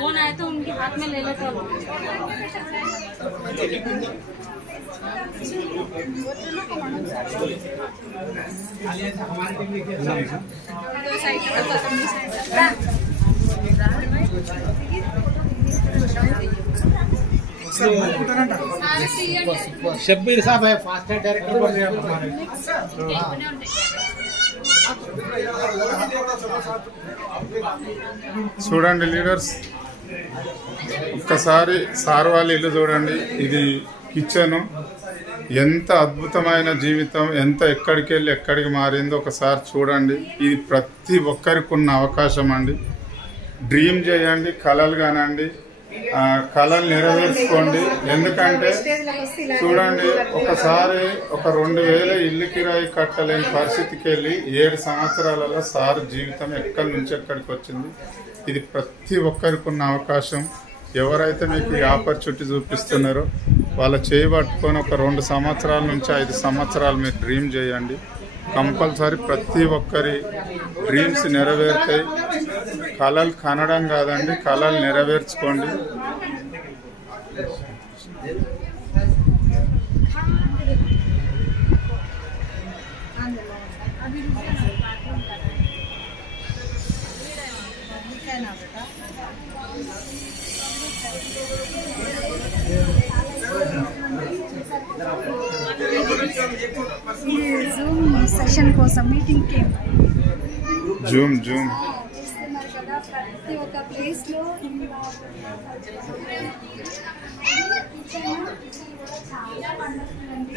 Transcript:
Phone आया तो उनके हाथ में ले लो तो शब्बीर साहब है फास्ट डायरेक्टर बोल रहे हैं చూడండి లీడర్స్ ఒక్కసారి సార్ వాళ్ళ ఇల్లు చూడండి. ఇది కిచెన్. ఎంత అద్భుతమైన జీవితం, ఎంత ఎక్కడికి వెళ్ళి ఎక్కడికి మారిందో ఒకసారి చూడండి. ఇది ప్రతి ఒక్కరికి ఉన్న అవకాశం అండి. డ్రీమ్ చేయండి, కలలు కానండి, కళలు నెరవేర్చుకోండి. ఎందుకంటే చూడండి, ఒకసారి ఒక 2000 ఇల్లు కిరాయి కట్టలేని పరిస్థితికి వెళ్ళి 7 సంవత్సరాలలో సార్ జీవితం ఎక్కడి నుంచి ఎక్కడికి వచ్చింది. ఇది ప్రతి ఒక్కరికి ఉన్న అవకాశం. ఎవరైతే మీకు ఈ ఆపర్చునిటీ చూపిస్తున్నారో వాళ్ళ చేయబట్టుకొని ఒక 2 సంవత్సరాల నుంచి 5 సంవత్సరాలు మీరు డ్రీమ్ చేయండి. కంపల్సరీ ప్రతి ఒక్కరి డ్రీమ్స్ నెరవేరుతాయి. కళలు కనడం కాదండి, కళలు నెరవేర్చుకోండి. జూమ్ సెషన్ కోసం మీటింగ్ కి జూమ్ చేస్తున్నారు కదా, ప్రతి ఒక్క ప్లేస్ లో చాలా పండుగ